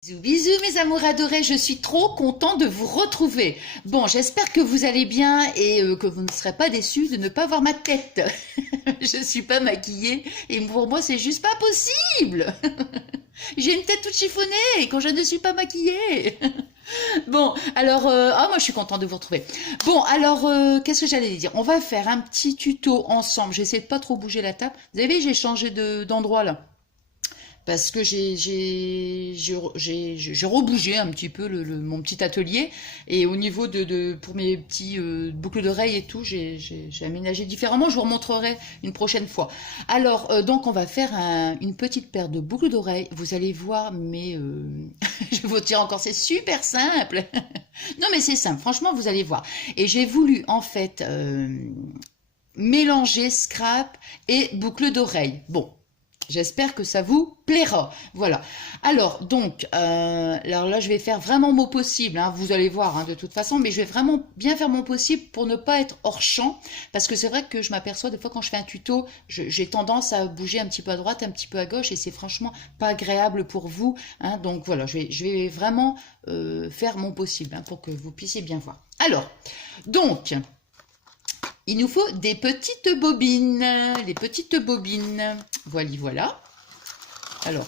Bisous, bisous mes amours adorés, je suis trop content de vous retrouver. Bon, j'espère que vous allez bien et que vous ne serez pas déçus de ne pas voir ma tête. Je suis pas maquillée et pour moi c'est juste pas possible. J'ai une tête toute chiffonnée quand je ne suis pas maquillée. Bon, alors, moi je suis contente de vous retrouver. Bon, alors, qu'est-ce que j'allais dire? On va faire un petit tuto ensemble. J'essaie de pas trop bouger la table. Vous avez vu, j'ai changé d'endroit là parce que j'ai rebougé un petit peu mon petit atelier et au niveau pour mes petits boucles d'oreilles et tout, j'ai aménagé différemment. Je vous remontrerai une prochaine fois. Alors, donc on va faire une petite paire de boucles d'oreilles. Vous allez voir, mais je vais vous dire encore, c'est super simple. Non mais c'est simple, franchement vous allez voir. Et j'ai voulu en fait mélanger scrap et boucles d'oreilles. Bon, j'espère que ça vous plaira. Voilà. Alors, donc, alors là, je vais faire vraiment mon possible. Hein, vous allez voir, hein, de toute façon, mais je vais vraiment bien faire mon possible pour ne pas être hors champ. Parce que c'est vrai que je m'aperçois des fois quand je fais un tuto, j'ai tendance à bouger un petit peu à droite, un petit peu à gauche, et c'est franchement pas agréable pour vous. Hein, donc voilà, je vais vraiment faire mon possible hein, pour que vous puissiez bien voir. Alors, donc, il nous faut des petites bobines, les petites bobines. Voilà, voilà. Alors,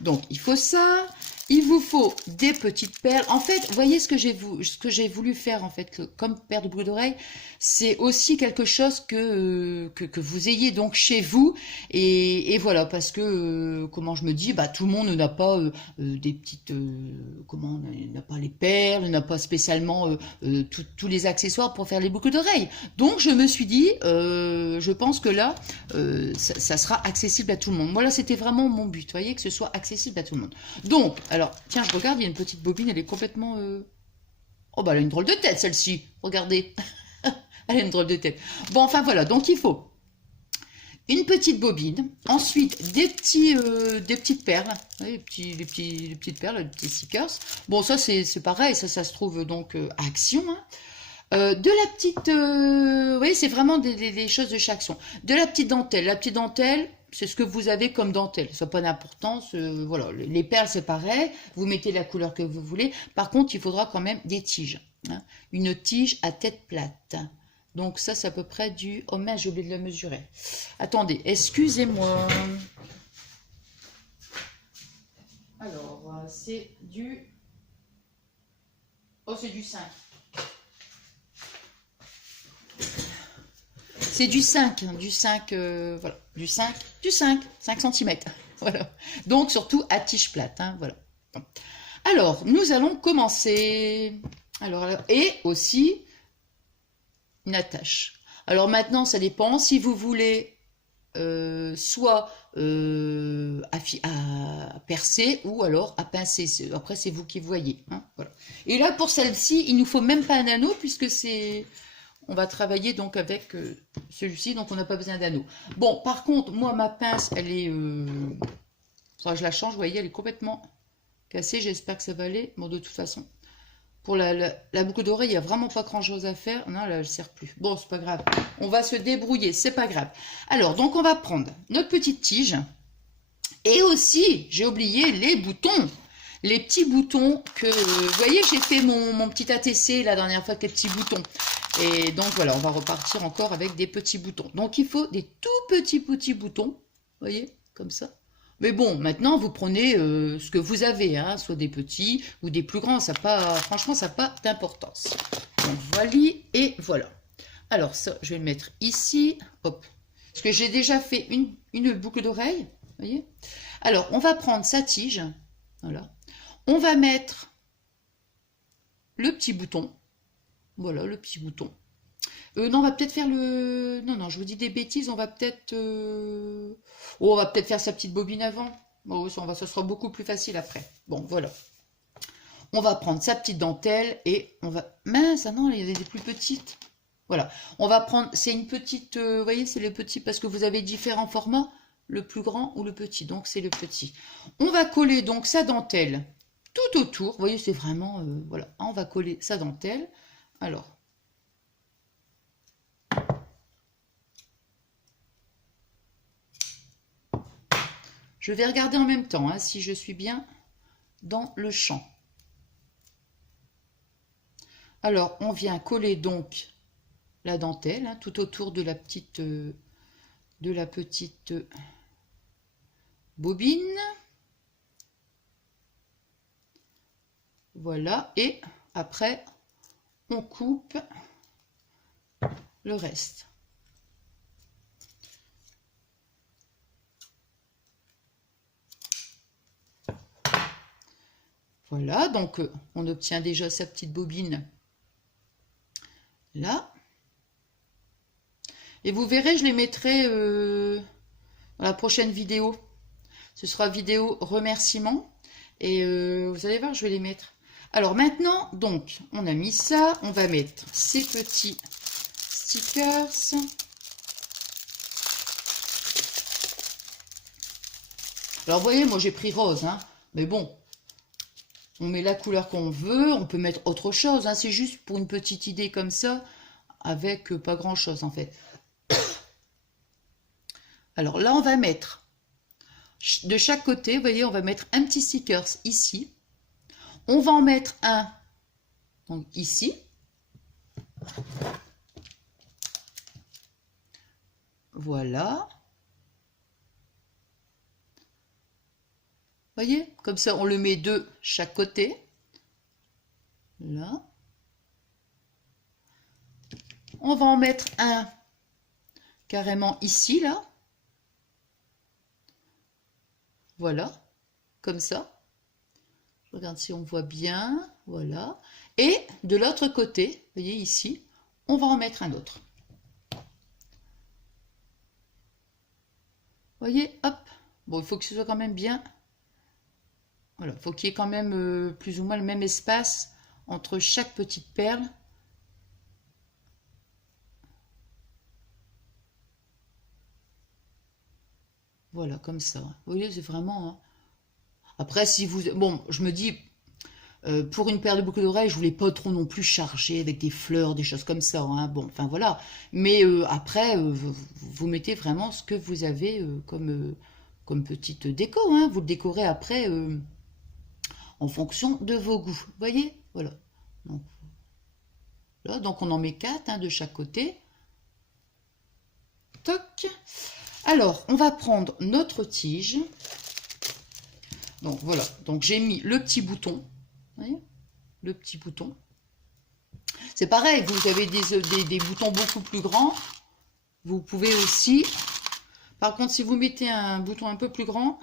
donc il faut ça. Il vous faut des petites perles. En fait, vous voyez ce que j'ai voulu faire en fait, comme paire de boucles d'oreilles, c'est aussi quelque chose que vous ayez donc chez vous. Et voilà, parce que comment je me dis, bah tout le monde n'a pas des petites, comment, n'a pas les perles, n'a pas spécialement tous les accessoires pour faire les boucles d'oreilles. Donc je me suis dit, je pense que là, ça sera accessible à tout le monde. Moi là, c'était vraiment mon but, vous voyez, que ce soit accessible à tout le monde. Donc, alors, tiens, je regarde, il y a une petite bobine, elle est complètement... Oh, bah, elle a une drôle de tête, celle-ci. Regardez. Elle a une drôle de tête. Bon, enfin, voilà. Donc, il faut une petite bobine. Ensuite, des petites perles. Les petites perles, les petits stickers. Bon, ça, c'est pareil. Ça se trouve, donc, à Action. Hein. De la petite... vous voyez, c'est vraiment des choses de chaque son. De la petite dentelle. La petite dentelle, c'est ce que vous avez comme dentelle. Ça n'a pas d'importance. Voilà, les perles, c'est pareil. Vous mettez la couleur que vous voulez. Par contre, il faudra quand même des tiges. Hein. Une tige à tête plate. Donc ça, c'est à peu près du... Oh mince, j'ai oublié de le mesurer. Attendez, excusez-moi. Alors, c'est du... Oh, c'est du 5. C'est du 5, voilà, du 5 cm. Voilà. Donc surtout à tige plate, hein, voilà. Alors, nous allons commencer. Alors, et aussi une attache. Alors maintenant, ça dépend si vous voulez soit à percer ou alors à pincer. Après, c'est vous qui voyez. Hein, voilà. Et là, pour celle-ci, il nous faut même pas un anneau puisque c'est... On va travailler donc avec celui-ci, donc on n'a pas besoin d'anneau. Bon, par contre, moi, ma pince, elle est... Faudra que je la change, vous voyez, elle est complètement cassée. J'espère que ça va aller. Bon, de toute façon, pour la boucle d'oreille, il n'y a vraiment pas grand-chose à faire. Non, là, elle ne sert plus. Bon, c'est pas grave. On va se débrouiller, c'est pas grave. Alors, donc, on va prendre notre petite tige. Et aussi, j'ai oublié les boutons. Les petits boutons que... vous voyez, j'ai fait mon petit ATC la dernière fois avec les petits boutons. Et donc voilà, on va repartir encore avec des petits boutons. Donc il faut des tout petits boutons, vous voyez, comme ça. Mais bon, maintenant vous prenez ce que vous avez, hein, soit des petits ou des plus grands, ça pas, franchement ça n'a pas d'importance. Donc voilà, et voilà. Alors ça, je vais le mettre ici, hop. Parce que j'ai déjà fait une boucle d'oreille, vous voyez. Alors on va prendre sa tige, voilà. On va mettre le petit bouton. Voilà, le petit bouton. Non, on va peut-être faire le... Non, non, je vous dis des bêtises, on va peut-être... Oh, on va peut-être faire sa petite bobine avant. Bon, ça sera beaucoup plus facile après. Bon, voilà. On va prendre sa petite dentelle et on va... Mince, ah non, il y avait des plus petites. Voilà. On va prendre... C'est une petite... vous voyez, c'est le petit parce que vous avez différents formats. Le plus grand ou le petit. Donc, c'est le petit. On va coller donc sa dentelle tout autour. Vous voyez, c'est vraiment... voilà. On va coller sa dentelle. Alors... Je vais regarder en même temps, hein, si je suis bien. dans le champ. Alors, on vient coller donc la dentelle hein, tout autour de la petite bobine. Voilà, et après, on coupe le reste. Voilà, donc on obtient déjà sa petite bobine là. Et vous verrez, je les mettrai dans la prochaine vidéo. Ce sera vidéo remerciement. Et vous allez voir, je vais les mettre. Alors maintenant, donc, on a mis ça. On va mettre ces petits stickers. Alors, vous voyez, moi, j'ai pris rose. Hein, mais bon, on met la couleur qu'on veut. On peut mettre autre chose. Hein, c'est juste pour une petite idée comme ça, avec pas grand-chose, en fait. Alors là, on va mettre, de chaque côté, vous voyez, on va mettre un petit sticker ici. On va en mettre un donc, ici. Voilà. Vous voyez, comme ça, on le met de chaque côté. Là. On va en mettre un carrément ici, là. Voilà, comme ça. Je regarde si on voit bien. Voilà. Et de l'autre côté, vous voyez ici, on va en mettre un autre. Vous voyez, hop. Bon, il faut que ce soit quand même bien. Voilà, il faut qu'il y ait quand même plus ou moins le même espace entre chaque petite perle. Voilà, comme ça. Vous voyez, c'est vraiment... Hein. Après, si vous... Bon, je me dis, pour une paire de boucles d'oreilles, je voulais pas trop non plus charger avec des fleurs, des choses comme ça. Hein. Bon, enfin voilà. Mais après, vous mettez vraiment ce que vous avez comme petite déco. Hein. Vous le décorez après en fonction de vos goûts. Vous voyez? Voilà. Donc, là, donc on en met 4 hein, de chaque côté. Toc. Alors, on va prendre notre tige. Donc voilà, donc j'ai mis le petit bouton. Vous voyez, le petit bouton. C'est pareil, vous avez des boutons beaucoup plus grands. Vous pouvez aussi... Par contre, si vous mettez un bouton un peu plus grand,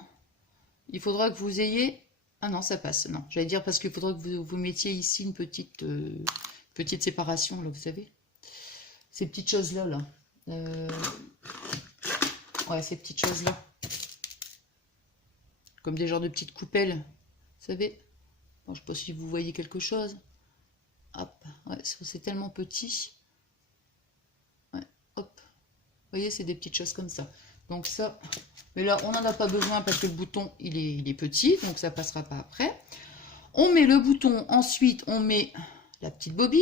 il faudra que vous ayez... Ah non, ça passe. Non, j'allais dire parce qu'il faudra que vous mettiez ici une petite séparation, là, vous savez. Ces petites choses-là, là. Ouais, ces petites choses-là. Comme des genres de petites coupelles. Vous savez? Bon, je ne sais pas si vous voyez quelque chose. Hop. Ouais, c'est tellement petit. Ouais, hop. Vous voyez, c'est des petites choses comme ça. Donc ça... Mais là, on n'en a pas besoin parce que le bouton, il est petit. Donc ça ne passera pas après. On met le bouton. Ensuite, on met la petite bobine.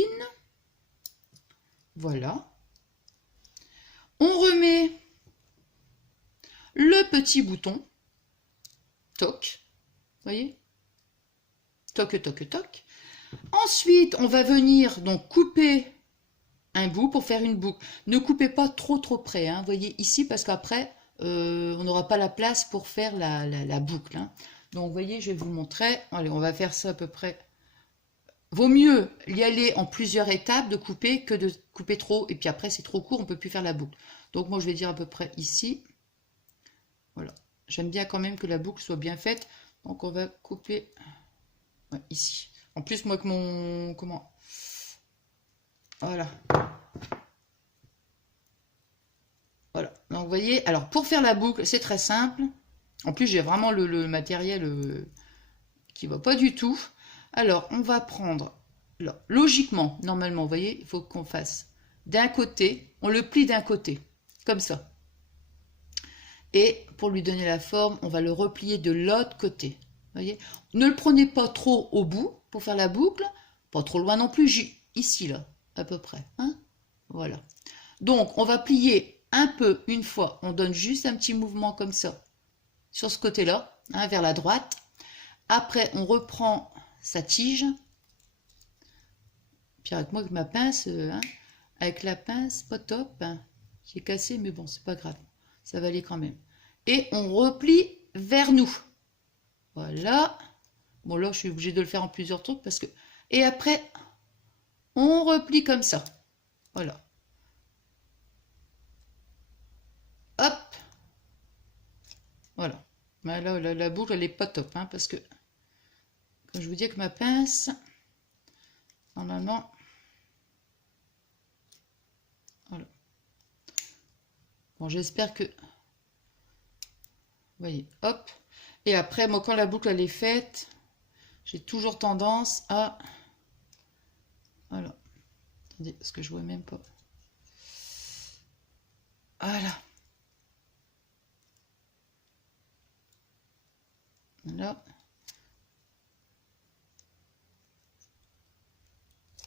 Voilà. On remet le petit bouton. Toc. Vous voyez? Toc, toc, toc. Ensuite, on va venir donc couper un bout pour faire une boucle. Ne coupez pas trop près. Hein. Vous voyez ici, parce qu'après, on n'aura pas la place pour faire la boucle. Hein. Donc, vous voyez, je vais vous montrer. Allez, on va faire ça à peu près. Vaut mieux y aller en plusieurs étapes de couper que de couper trop. Et puis après, c'est trop court, on ne peut plus faire la boucle. Donc, moi, je vais dire à peu près ici. Voilà. J'aime bien quand même que la boucle soit bien faite. Donc, on va couper ouais, ici. En plus, moi, que mon... Comment? Voilà. Voilà. Donc, vous voyez, alors, pour faire la boucle, c'est très simple. En plus, j'ai vraiment le matériel qui ne va pas du tout. Alors, on va prendre... Là, logiquement, normalement, vous voyez, il faut qu'on fasse d'un côté. On le plie d'un côté. Comme ça. Et pour lui donner la forme, on va le replier de l'autre côté. Voyez, ne le prenez pas trop au bout pour faire la boucle, pas trop loin non plus, ici là, à peu près. Hein, voilà. Donc, on va plier un peu une fois, on donne juste un petit mouvement comme ça, sur ce côté-là, hein, vers la droite. Après, on reprend sa tige. Puis avec moi, avec ma pince, hein, avec la pince, pas top. Hein. J'ai cassé, mais bon, c'est pas grave. Ça va aller quand même. Et on replie vers nous. Voilà. Bon, là, je suis obligée de le faire en plusieurs trucs parce que... Et après, on replie comme ça. Voilà. Hop. Voilà. Mais là, la boucle, elle est pas top. Hein, parce que, comme je vous dis, avec ma pince, normalement... Voilà. Bon, j'espère que... Vous voyez, hop. Et après, moi, quand la boucle, elle est faite, j'ai toujours tendance à... Voilà. Attendez, parce que je vois même pas. Voilà. Là.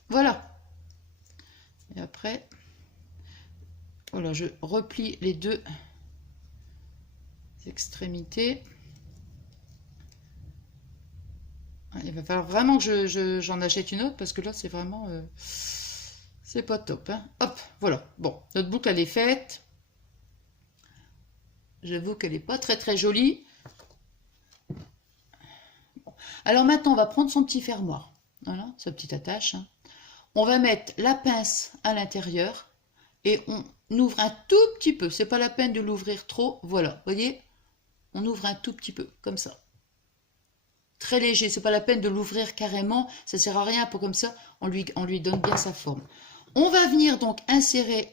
Voilà. Et après, voilà, je replie les deux extrémités. Il va falloir vraiment que j'en achète une autre parce que là, c'est vraiment... c'est pas top. Hein. Hop, voilà. Bon, notre boucle, elle est faite. J'avoue qu'elle n'est pas très très jolie. Bon. Alors maintenant, on va prendre son petit fermoir. Voilà, sa petite attache. Hein. On va mettre la pince à l'intérieur et on ouvre un tout petit peu. C'est pas la peine de l'ouvrir trop. Voilà, vous voyez, on ouvre un tout petit peu, comme ça. Très léger, c'est pas la peine de l'ouvrir carrément. Ça sert à rien pour comme ça, on lui donne bien sa forme. On va venir donc insérer,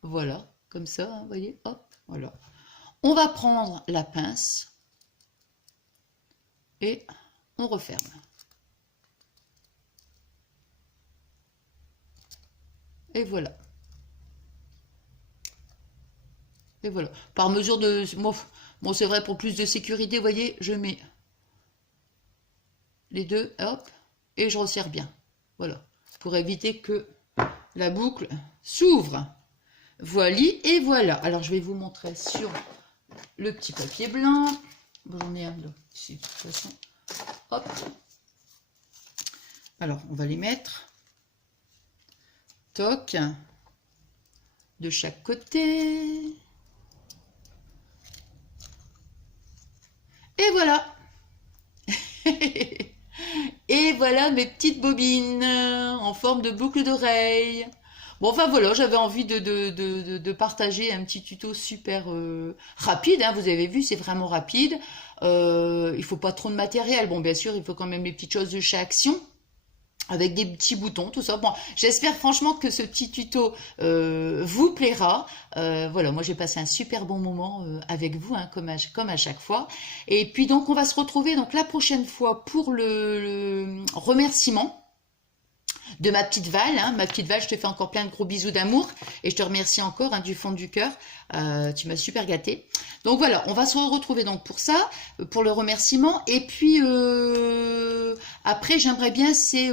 voilà, comme ça, hein, vous voyez, hop, voilà. On va prendre la pince et on referme. Et voilà. Et voilà. Par mesure de... Bon, c'est vrai, pour plus de sécurité, vous voyez, je mets les deux, hop, et je resserre bien. Voilà. Pour éviter que la boucle s'ouvre. Voilà, et voilà. Alors, je vais vous montrer sur le petit papier blanc. Bon, j'en ai un là, ici, de toute façon. Hop. Alors, on va les mettre. Toc. De chaque côté. Et voilà. Et voilà mes petites bobines en forme de boucle d'oreille. Bon, enfin voilà, j'avais envie de partager un petit tuto super rapide. Hein, vous avez vu, c'est vraiment rapide. Il faut pas trop de matériel. Bon, bien sûr, il faut quand même les petites choses de chaque action. Avec des petits boutons, tout ça. Bon, j'espère franchement que ce petit tuto vous plaira. Voilà, moi j'ai passé un super bon moment avec vous, hein, comme à chaque fois. Et puis donc on va se retrouver donc la prochaine fois pour le remerciement de ma petite Val. Hein. Ma petite Val, je te fais encore plein de gros bisous d'amour et je te remercie encore hein, du fond du cœur. Tu m'as super gâtée. Donc voilà, on va se retrouver donc pour ça, pour le remerciement. Et puis après, j'aimerais bien c'est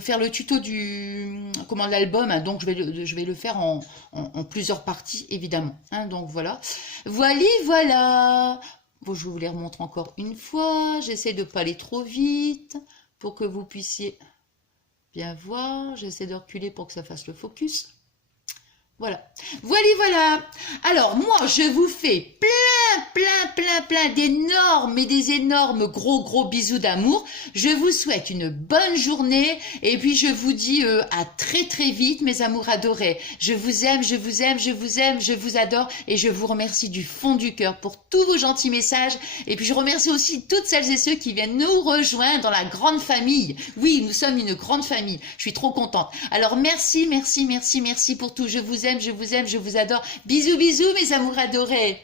faire le tuto du l'album. Hein. Donc je vais le faire en plusieurs parties évidemment. Hein. Donc voilà, voilà. Bon, je vous les remontre encore une fois. J'essaie de pas aller trop vite pour que vous puissiez bien voir, j'essaie de reculer pour que ça fasse le focus. Voilà. Voilà. Alors, moi, je vous fais plein d'énormes et des énormes gros bisous d'amour. Je vous souhaite une bonne journée et puis je vous dis à très vite, mes amours adorés. Je vous aime, je vous adore et je vous remercie du fond du cœur pour tous vos gentils messages. Et puis, je remercie aussi toutes celles et ceux qui viennent nous rejoindre dans la grande famille. Oui, nous sommes une grande famille. Je suis trop contente. Alors, merci pour tout. Je vous aime, je vous adore. Bisous, mes amours adorés.